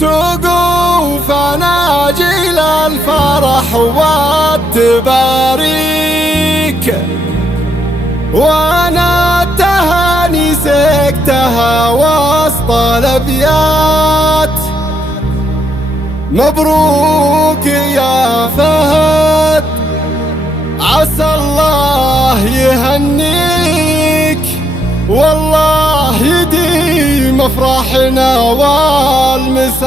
سقوا فناجيل الفرح والتباريك، وانا التهاني سقتها وسط الابيات. مبروك يا فهد، عسى الله يهنيك، والله يديم افراحنا والمسرات.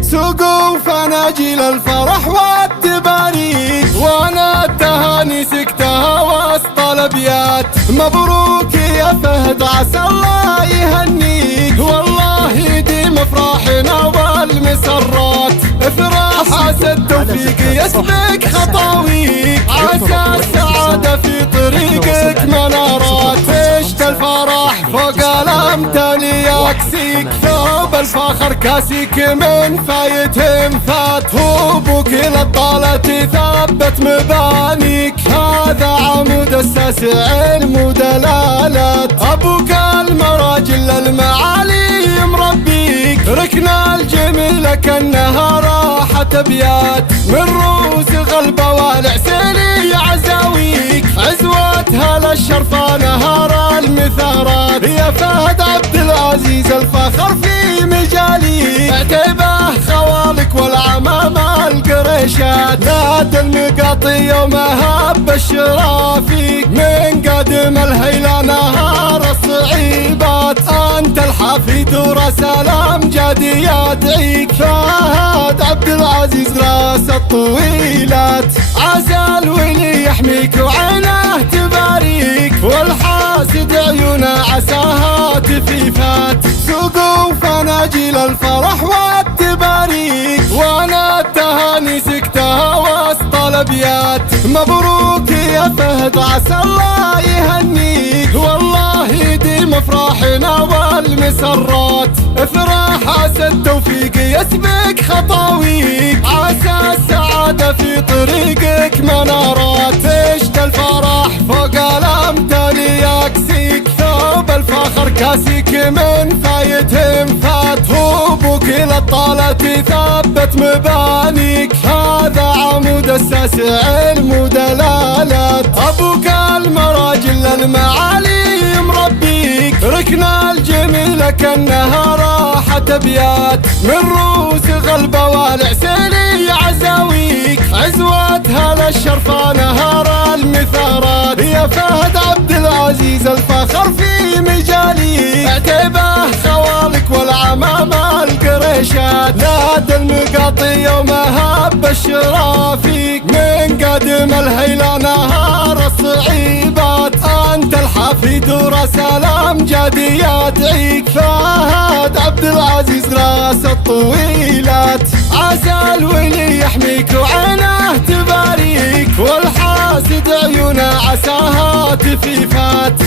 سقوا فناجيل الفرح والتباريك، وانا التهاني سقتها وسط الابيات. مبروك يا فهد، عسى الله يهنيك، والله يديم افراحنا والمسرات. افرح عسى التوفيق يسبق خطاويك، عسى السعادة في طريقك منارات. عشت الفرح فوق الامثال يكسيك، ثوب الفخر كاسيك من فايتهم فات. ابوك للطالة ثبت مبانيك، هذا عمود اساس علم ودلالات. ابوك المراجل المعالي مربيك، ركن الجميل كانها راحة ابيات. من روس غلبة والعسيلي عزاويك، عزوتها للشرفة نهار المثارات. يا فهد عبد العزيز الفخر في مجاليك، اعتبه خوالك والعمامة القريشات. نادى المقاطي يومها بشرا فيك، من قدم الهيلة نهار الصعيبات. انت الحفيد ورسلام جادي يدعيك، فهد عبد العزيز راس الطويلات. عسى الولي يحميك وعينه تباريك، والحاسد عيونه عساها تفيفات. سقوا فناجيل الفرح والتباريك، وانا التهاني سقتها وسط الابيات. مبروك يا فهد، عسى الله يهنيك، والله يديم افراحنا والمسرات. افرح عسى التوفيق يسبق خطاويك، عسى السعادة في طريقك منارات. عشت الفرح فوق الامثال يكسيك، ثوب الفخر كاسيك من فايتهم فات. ابوك للطالة ثبت مبانيك، هذا عمود اساس علم ودلالات. ابوك المراجل المعالي مربيك، ركن الجميل كانها راحة ابيات. من روس غلبة والعسيلي عزاويك، عزوتها للشرفة نهار المثارات. يا فهد عبد العزيز الفخر في مجاليك، اعتبه خوالك والعمامة القريشات. نادى المقاطي يومها بشرا فيك، من قدم الهيلة نهار الصعيبات. انت الحفيد ورسلام جادي يدعيك، فهد عبد العزيز راس الطويلات. عسى الولي يحميك وعينه تباريك، والحاسد عيونه عساها تفيفات.